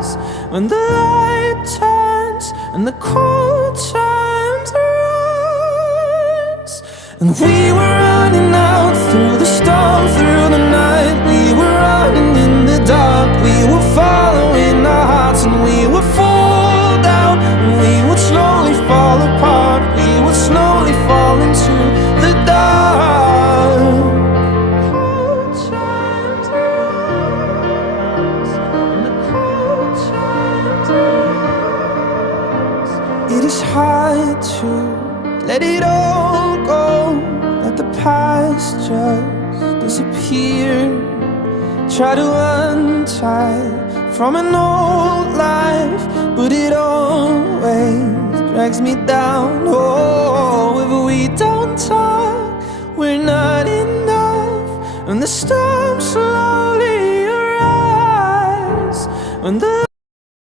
rise, when the light turns and the cold times rise. And we were running out through the storm, through the night. We were running in the dark, we were following our hearts, and we would fall down, and we would slowly fall apart. We would slowly fall into the dark. Cold chimes rise, and the cold chimes rise. It is hard to let it all go, let the past just disappear. Try to untie from an old life, but it always drags me down. Oh, if we don't talk, we're not enough. And the storm slowly arrives, when the